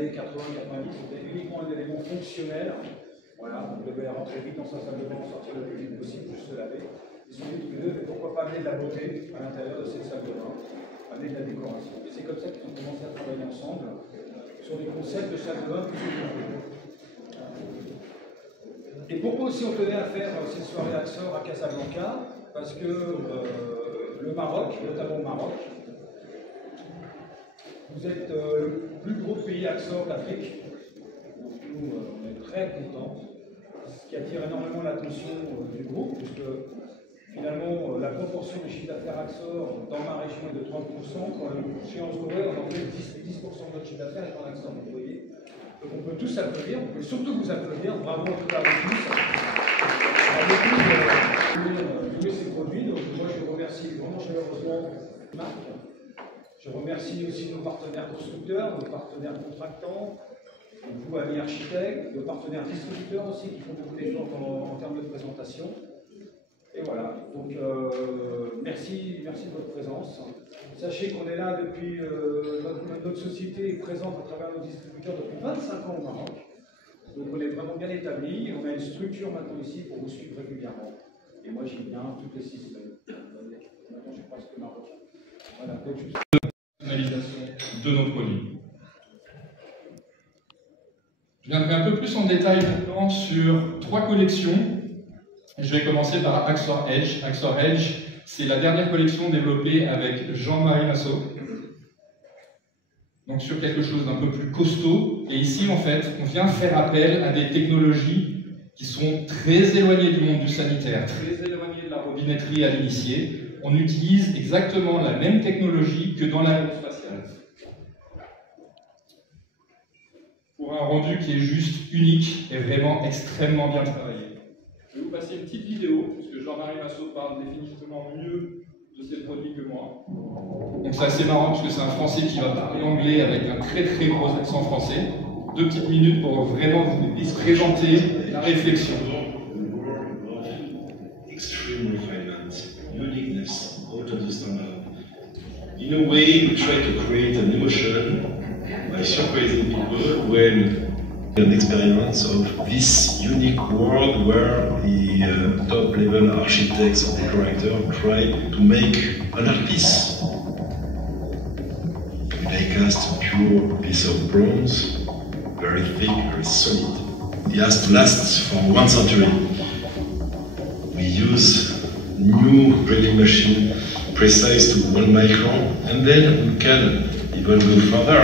années 80-90, c'était uniquement un élément fonctionnel. Voilà, on devait rentrer vite dans sa salle de bain, sortir le plus vite possible, juste se laver. Ils se sont dit tous les deux, mais pourquoi pas amener de la beauté à l'intérieur de cette salle de bain, amener de la décoration. Et c'est comme ça qu'ils ont commencé à travailler ensemble sur des concepts de salle de bain plus évolués. Et pourquoi aussi on tenait à faire cette soirée Axor à Casablanca? Parce que le Maroc, notamment au Maroc, vous êtes le plus gros pays Axor d'Afrique. Donc nous, on est très contents. Ce qui attire énormément l'attention du groupe, puisque finalement, la proportion du chiffre d'affaires Axor dans ma région est de 30%. Quand chez Anscoré, on en fait 10% de notre chiffre d'affaires est en Axor, vous voyez. Donc on peut tous applaudir, on peut surtout vous applaudir. Bravo en tout cas à vous tous. Jouer ces produits. Donc moi je remercie vraiment chaleureusement Marc. Je remercie aussi nos partenaires constructeurs, nos partenaires contractants, vous amis architectes, nos partenaires distributeurs aussi qui font beaucoup d'efforts en termes de présentation. Et voilà, donc merci de votre présence. Sachez qu'on est là depuis, notre société est présente à travers nos distributeurs depuis 25 ans au Maroc. Donc on est vraiment bien établi, on a une structure maintenant ici pour vous suivre régulièrement. Et moi j'y viens toutes les 6 semaines. Maintenant je passe le Maroc. Voilà, donc juste... de nos produits. Je viendrai un peu plus en détail maintenant sur 3 collections. Je vais commencer par Axor Edge. Axor Edge, c'est la dernière collection développée avec Jean-Marie Massot. Donc sur quelque chose d'un peu plus costaud. Et ici, en fait, on vient faire appel à des technologies qui sont très éloignées du monde du sanitaire, très éloignées de la robinetterie à l'initié. On utilise exactement la même technologie que dans l'aérospatiale. Pour un rendu qui est juste unique et vraiment extrêmement bien travaillé. Je vais vous passer une petite vidéo, parce que Jean-Marie Massot parle définitivement mieux de ces produits que moi. Donc c'est assez marrant, parce que c'est un Français qui va parler anglais avec un très très gros accent français. 2 petites minutes pour vraiment vous présenter la réflexion. Extreme refinement, uniqueness, out of the standard. In a way, we try to create an emotion by surprising people when an experience of this unique world where the top-level architects or decorators try to make an art piece. They cast a pure piece of bronze, very thick, very solid. It has to last for 1 century. We use new drilling machine precise to 1 micron, and then we can even go further.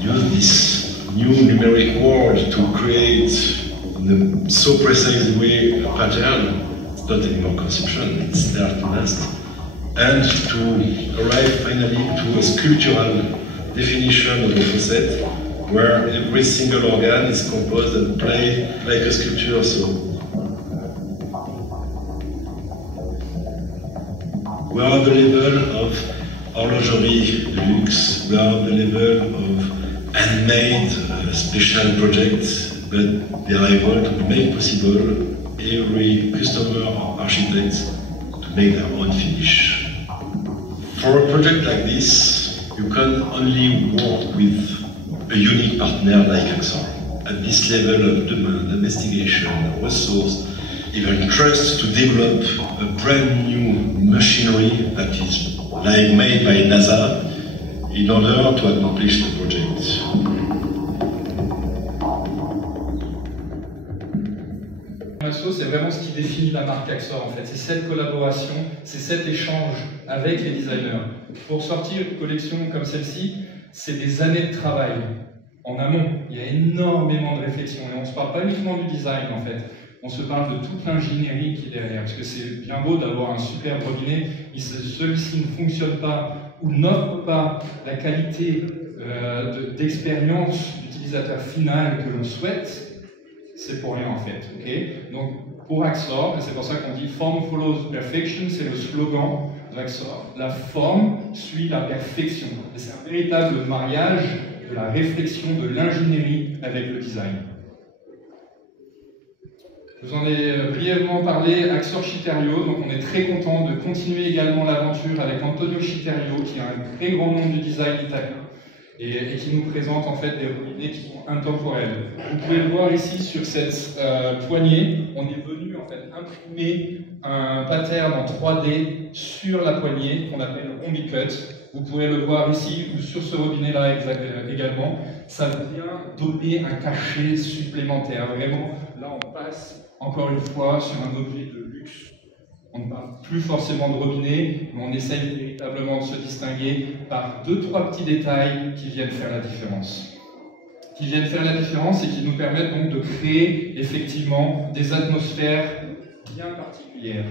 Use this new numeric world to create in a so precise way a pattern. It's not anymore conception, it's there to last. And to arrive finally to a sculptural definition of the facet, where every single organ is composed and played like a sculpture. So we are at the level of horlogerie de luxe, we are at the level of handmade special projects, but they are able to make possible every customer or architect to make their own finish. For a project like this, you can only work with a unique partner like Axor. At this level of demand, investigation, resource, even trust to develop a brand new machinery that is like made by NASA in order to accomplish the project. C'est vraiment ce qui définit la marque Axor en fait, c'est cette collaboration, c'est cet échange avec les designers. Pour sortir une collection comme celle-ci, c'est des années de travail en amont, il y a énormément de réflexion et on ne se parle pas uniquement du design en fait, on se parle de toute l'ingénierie qui est derrière, parce que c'est bien beau d'avoir un super robinet, mais celui-ci ne fonctionne pas ou n'offre pas la qualité d'expérience d'utilisateur final que l'on souhaite, c'est pour rien en fait. Okay, donc pour Axor, et c'est pour ça qu'on dit Form follows perfection, c'est le slogan d'Axor. La forme suit la perfection. Et c'est un véritable mariage de la réflexion, de l'ingénierie avec le design. Je vous en ai brièvement parlé, Axor Citerio, donc on est très content de continuer également l'aventure avec Antonio Citerio, qui est un très grand nom du design italien. et qui nous présentent en fait des robinets qui sont intemporels. Vous pouvez le voir ici sur cette poignée, on est venu en fait imprimer un pattern en 3D sur la poignée qu'on appelle Rombicut. Vous pouvez le voir ici ou sur ce robinet-là également. Ça vient donner un cachet supplémentaire. Vraiment, là on passe encore une fois sur un objet de luxe. On ne parle plus forcément de robinet, mais on essaye véritablement de se distinguer par 2-3 petits détails qui viennent faire la différence. Qui viennent faire la différence et qui nous permettent donc de créer effectivement des atmosphères bien particulières.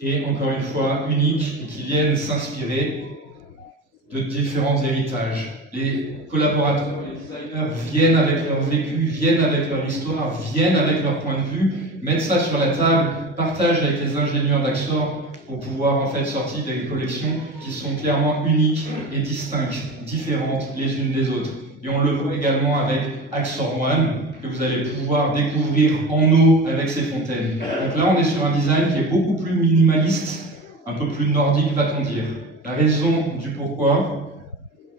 Et encore une fois, uniques, et qui viennent s'inspirer de différents héritages. Les collaborateurs, les designers viennent avec leur vécu, viennent avec leur histoire, viennent avec leur point de vue, mettent ça sur la table, partagent avec les ingénieurs d'Axor pour pouvoir en fait sortir des collections qui sont clairement uniques et distinctes, différentes les unes des autres. Et on le voit également avec Axor One, que vous allez pouvoir découvrir en eau avec ces fontaines. Donc là, on est sur un design qui est beaucoup plus minimaliste, un peu plus nordique, va-t-on dire. La raison du pourquoi,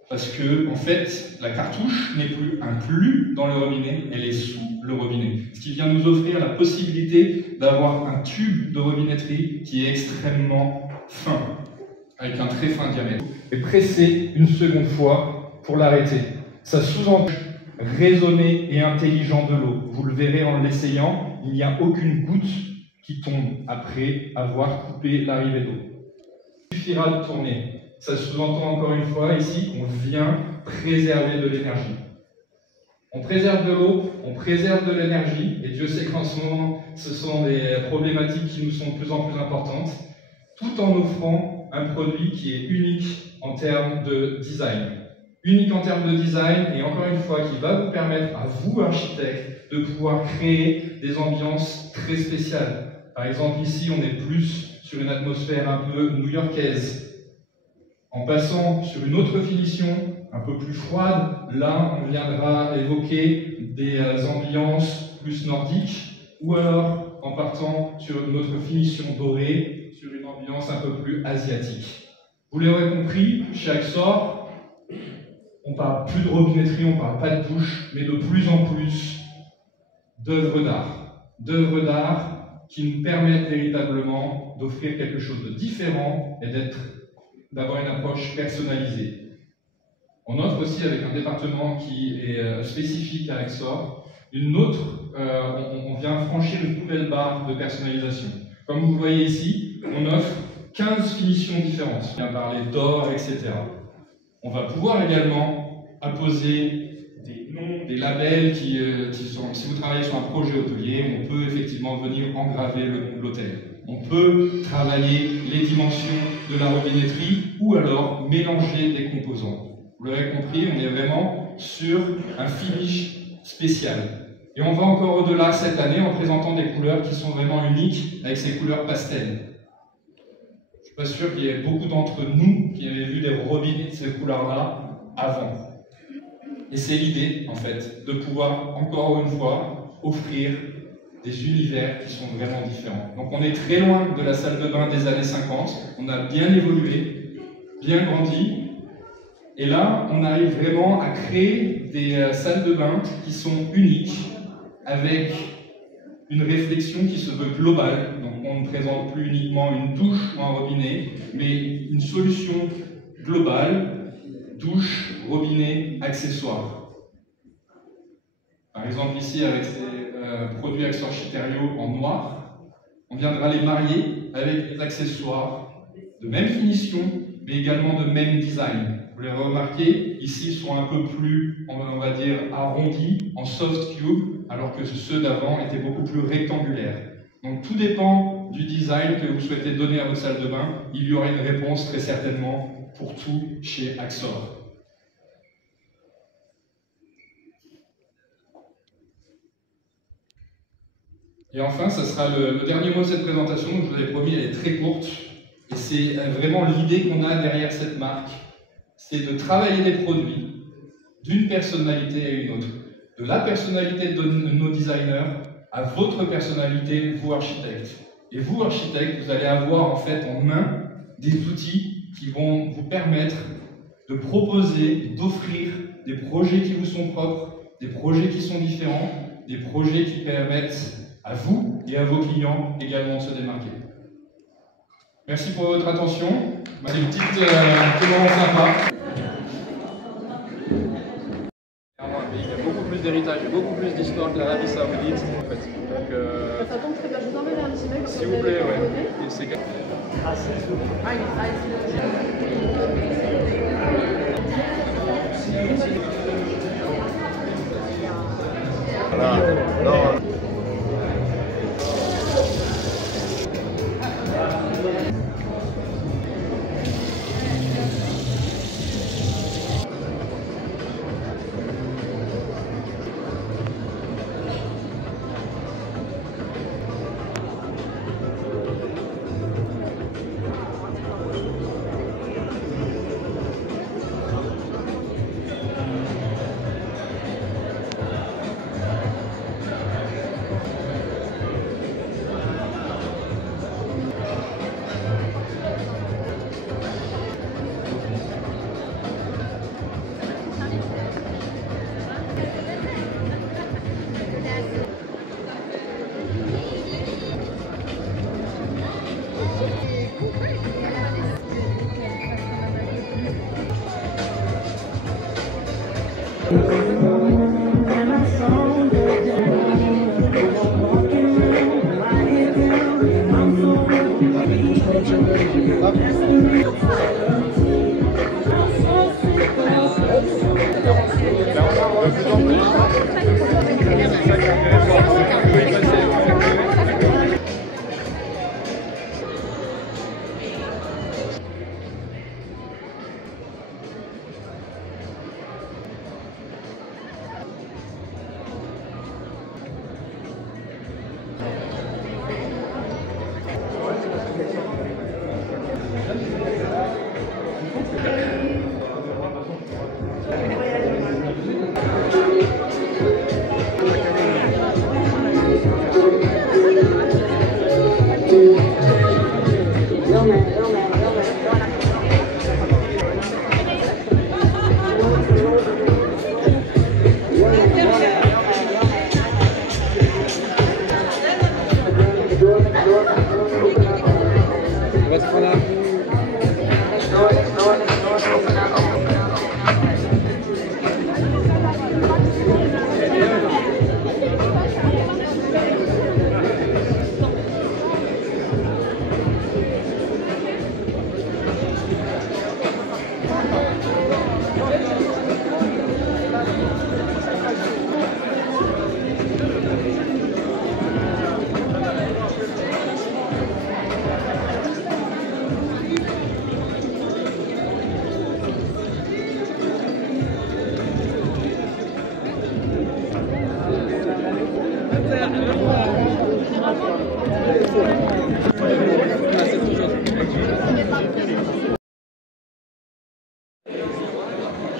parce que en fait, la cartouche n'est plus inclue dans le robinet, elle est sous le robinet. Ce qui vient nous offrir la possibilité d'avoir un tube de robinetterie qui est extrêmement fin, avec un très fin diamètre. Et presser une seconde fois pour l'arrêter. Ça sous-entend raisonné et intelligent de l'eau. Vous le verrez en l'essayant, il n'y a aucune goutte qui tombe après avoir coupé l'arrivée d'eau. Il suffira de tourner. Ça sous-entend encore une fois ici qu'on vient préserver de l'énergie. On préserve de l'eau, on préserve de l'énergie, et Dieu sait qu'en ce moment, ce sont des problématiques qui nous sont de plus en plus importantes, tout en offrant un produit qui est unique en termes de design. Unique en termes de design, et encore une fois, qui va vous permettre à vous, architectes, de pouvoir créer des ambiances très spéciales. Par exemple, ici, on est plus sur une atmosphère un peu new-yorkaise. En passant sur une autre finition, un peu plus froide, là, on viendra évoquer des ambiances plus nordiques, ou alors en partant sur une autre finition dorée, sur une ambiance un peu plus asiatique. Vous l'aurez compris, chez Axor, on ne parle plus de robinetterie, on ne parle pas de douche, mais de plus en plus d'œuvres d'art. D'œuvres d'art qui nous permettent véritablement d'offrir quelque chose de différent et d'avoir une approche personnalisée. On offre aussi, avec un département qui est spécifique à Axor, on vient franchir une nouvelle barre de personnalisation. Comme vous le voyez ici, on offre 15 finitions différentes. On vient parler d'or, etc. On va pouvoir également apposer des noms, des labels qui sont... Si vous travaillez sur un projet hôtelier, on peut effectivement venir engraver le nom de l'hôtel. On peut travailler les dimensions de la robinetterie ou alors mélanger des composants. Vous l'aurez compris, on est vraiment sur un finish spécial. Et on va encore au-delà cette année en présentant des couleurs qui sont vraiment uniques avec ces couleurs pastel. Je ne suis pas sûr qu'il y ait beaucoup d'entre nous qui avaient vu des robinets de ces couleurs-là avant. Et c'est l'idée, en fait, de pouvoir, encore une fois, offrir des univers qui sont vraiment différents. Donc on est très loin de la salle de bain des années 50, on a bien évolué, bien grandi, et là on arrive vraiment à créer des salles de bain qui sont uniques, avec une réflexion qui se veut globale. Donc on ne présente plus uniquement une douche ou un robinet, mais une solution globale, douche, robinet, accessoires. Par exemple ici avec ces produits Axor Chiterio en noir, on viendra les marier avec des accessoires de même finition, mais également de même design. Vous les remarquez, ici ils sont un peu plus, on va dire, arrondis, en soft cube, alors que ceux d'avant étaient beaucoup plus rectangulaires. Donc tout dépend du design que vous souhaitez donner à votre salle de bain. Il y aura une réponse très certainement pour tout chez Axor. Et enfin, ça sera le dernier mot de cette présentation. Je vous avais promis, elle est très courte. Et c'est vraiment l'idée qu'on a derrière cette marque. C'est de travailler des produits d'une personnalité à une autre. De la personnalité de nos designers à votre personnalité, vous architectes. Et vous, architectes, vous allez avoir en fait en main des outils qui vont vous permettre de proposer, d'offrir des projets qui vous sont propres, des projets qui sont différents, des projets qui permettent à vous et à vos clients également de se démarquer. Merci pour votre attention. Des petits moments sympas. Il y a beaucoup plus d'héritage et beaucoup plus d'histoire que l'Arabie Saoudite. En fait. Donc, ça tombe très bien, je vous enverrai un petit mail. S'il vous plaît, ouais. Voilà. Non.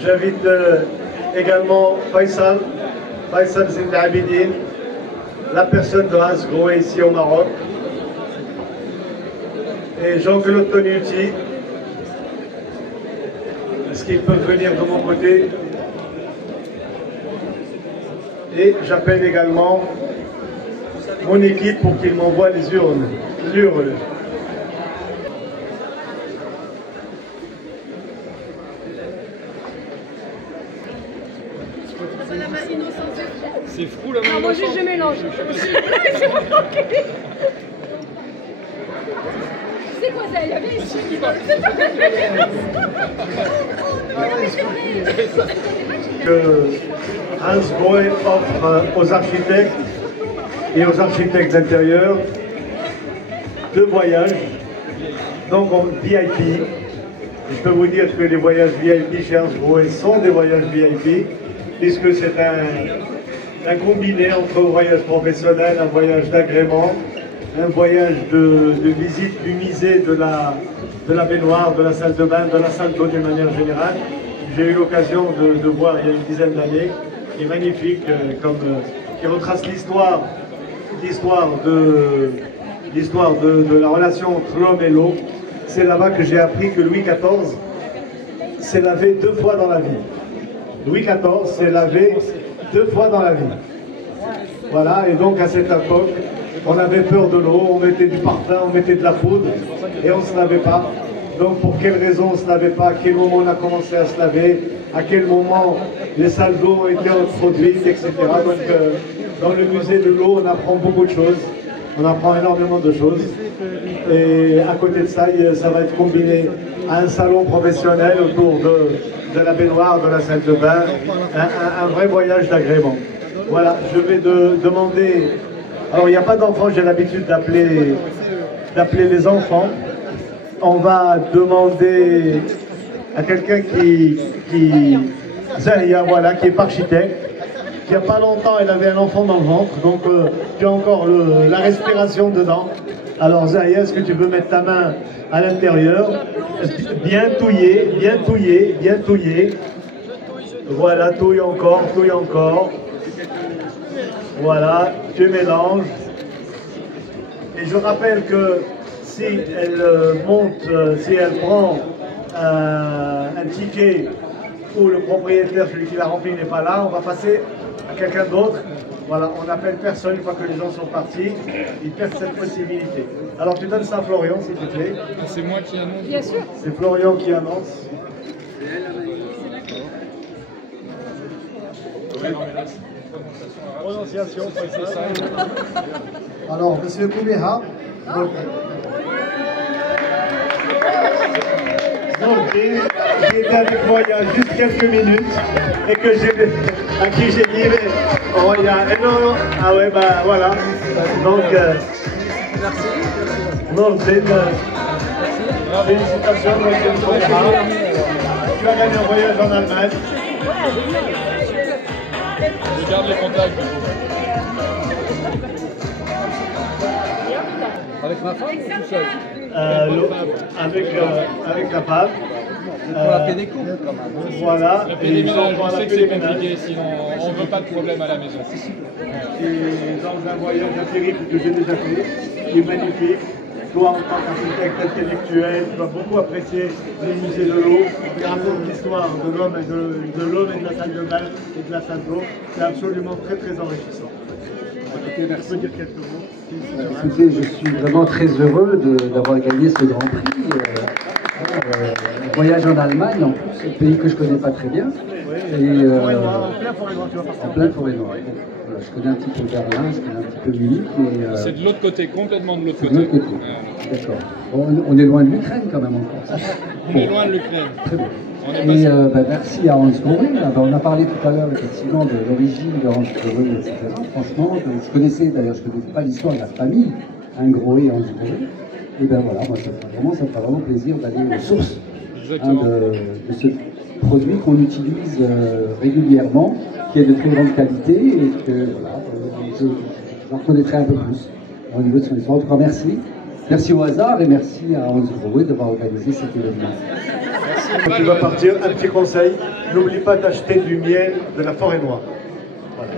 J'invite également Faisal Zine Abidine, la personne de Hans Grohe ici au Maroc, et Jean-Claude Tonuti. Est-ce qu'ils peuvent venir de mon côté? Et j'appelle également mon équipe pour qu'ils m'envoient les urnes. C'est fou la main. Non, moi juste je mélange. C'est quoi ça? Il y avait ici. Que Hans Grohe offre aux architectes et aux architectes d'intérieur 2 voyages, donc en VIP. Je peux vous dire que les voyages VIP chez Hans Grohe sont des voyages VIP, puisque c'est un combiné entre un voyage professionnel, un voyage d'agrément, un voyage de visite du musée, de la baignoire, de la salle de bain, de la salle d'eau d'une manière générale. J'ai eu l'occasion de voir il y a une dizaine d'années, qui est magnifique, qui retrace l'histoire de la relation entre l'homme et l'eau. C'est là-bas que j'ai appris que Louis XIV s'est lavé 2 fois dans la vie. Louis XIV s'est lavé 2 fois dans la vie. Voilà, et donc à cette époque, on avait peur de l'eau, on mettait du parfum, on mettait de la poudre, et on ne se lavait pas. Donc pour quelle raison on ne se lavait pas, à quel moment on a commencé à se laver, à quel moment les salles d'eau ont été introduites, etc. Donc dans le musée de l'eau, on apprend beaucoup de choses, on apprend énormément de choses. Et à côté de ça, ça va être combiné à un salon professionnel autour de la baignoire, de la salle de bain, un vrai voyage d'agrément. Voilà, je vais demander... Alors il n'y a pas d'enfants, j'ai l'habitude d'appeler les enfants. On va demander à quelqu'un Zahia, voilà, qui est architecte. Il n'y a pas longtemps, elle avait un enfant dans le ventre, donc tu as encore la respiration dedans. Alors Zahia, est-ce que tu peux mettre ta main à l'intérieur? Bien touillé, bien touillé, bien touillé. Voilà, touille encore, touille encore. Voilà, tu mélanges. Et je rappelle que si elle si elle prend un ticket où le propriétaire, celui qui l'a rempli, n'est pas là, on va passer à quelqu'un d'autre. Voilà, on n'appelle personne une fois que les gens sont partis, ils perdent cette possibilité. Alors tu donnes ça à Florian, s'il te plaît. C'est moi qui annonce. Bien sûr. C'est Florian qui annonce. Prononciation, c'est ça. Alors, Monsieur Kouméha, qui était avec moi il y a juste quelques minutes et que à qui j'ai dit, mais oh, il y a non, ah ouais, bah voilà. Donc, Nordin, félicitations, Monsieur Kouméha. Tu as gagné un voyage en Allemagne. Je garde les contacts. avec ma femme ou tout seul? Avec la femme. Pour la pédéco quand même. Voilà. La pédéménage, je sais que c'est compliqué, sinon on ne veut pas de problème à la maison. Et dans un voyage, un périple que j'ai déjà fait, qui est magnifique. Toi, en tant qu'architecte intellectuel, tu vas beaucoup apprécier les musées de l'eau. Tu racontes l'histoire de l'homme et de la salle de bain et de la salle d'eau. C'est absolument très très enrichissant. Écoutez, merci. Je peux dire quelques mots. Écoutez, je suis vraiment très heureux d'avoir gagné ce grand prix. Un voyage en Allemagne, en plus, un pays que je ne connais pas très bien. Oui, Et, en plein forêt noire, tu vas partir. En pleine forêt noire. Voilà, je connais un petit peu Berlin, je connais un petit peu Munich, mais... C'est de l'autre côté, complètement de l'autre de côté. l'autre côté. D'accord. Bon, on est loin de l'Ukraine quand même encore. On est loin de l'Ukraine. Très bien. On est Et passé. merci à Hans Grohe. On a parlé tout à l'heure effectivement de l'origine de Hans Grohe, etc. Franchement, je connaissais pas l'histoire de la famille, Grohe et Hans Grohe. Et ben voilà, moi ça me fera vraiment plaisir d'aller aux sources de ce produit qu'on utilise régulièrement, qui est de très grande qualité et que voilà, j'en connaîtrai un peu plus au niveau de son histoire. En tout cas, merci. Merci au hasard et merci à Hans Grohe d'avoir organisé cet événement. Quand tu vas partir, un petit conseil, n'oublie pas d'acheter du miel de la forêt noire. Voilà.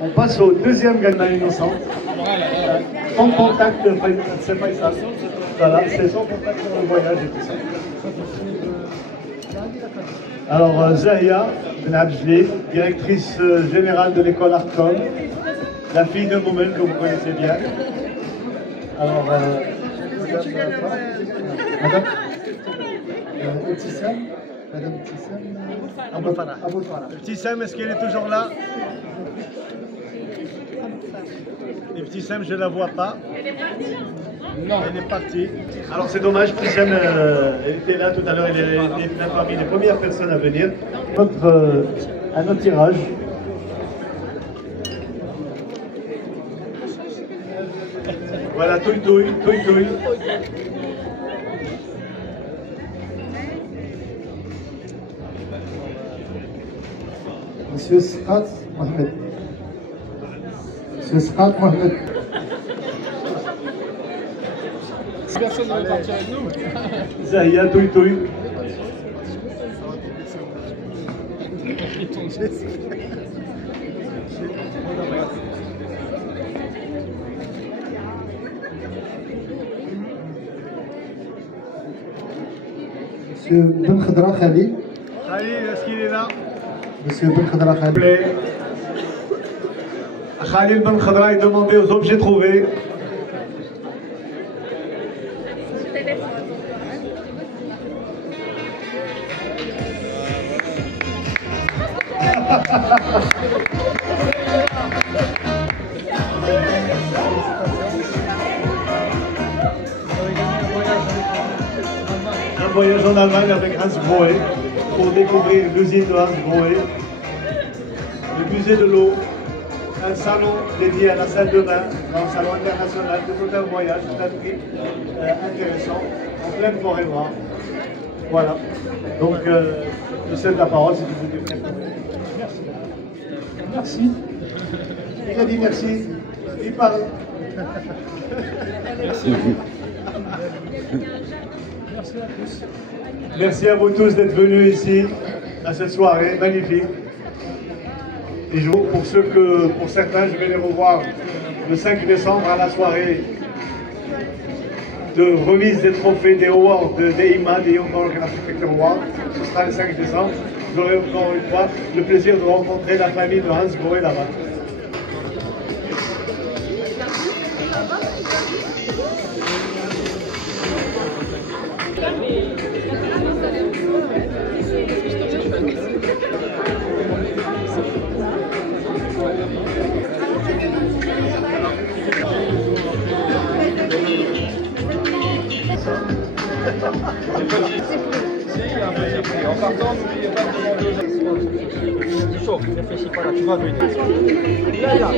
On passe au deuxième gagnant innocent. Sans contact, c'est pas ça. Voilà, c'est sans contact sur le voyage et tout ça. Alors, Zahia Benabjli, directrice générale de l'école Artcom, la fille de Moumel que vous connaissez bien. Alors, madame Tissam, Madame Tissam, Abou Farah. Petit Sam, est-ce qu'elle est toujours là? Et Petit Sam, je ne la vois pas. Non. Elle est partie. Alors c'est dommage, Petit Sam, elle était là tout à l'heure, elle est parmi les premières personnes à venir. Un autre tirage. Voilà, touille, touille, touille, touille. Monsieur Skat Mohamed. Monsieur Skat Mohamed. Personne ne veut partir avec nous. Zahia, touille, touille. Monsieur Ben Khadra Khalil. Khalil, est-ce qu'il est là? Monsieur Ben Khadra Khalil. Plaît. Khalil Ben Khadra est demandé aux objets trouvés. Un voyage en Allemagne avec Hans Grohe pour découvrir l'usine de Hans Grohe, le musée de l'eau, un salon dédié à la salle de bain, un salon international, tout un voyage, tout un trip intéressant, en pleine forêt noire. Voilà. Donc, je cède la parole si vous voulez. Merci. Merci. Il a dit merci. Il parle. Merci à vous. Merci à vous tous d'être venus ici à cette soirée magnifique. Et pour certains, je vais les revoir le 5 décembre à la soirée de remise des trophées des awards des IMA, des Young American Architecture Awards. Ce sera le 5 décembre. J'aurai encore une fois le plaisir de rencontrer la famille de Hans Grohe là-bas. En partant, n'oubliez pas de demander aux... Chaud, réfléchis pas là, tu vas venir. Là,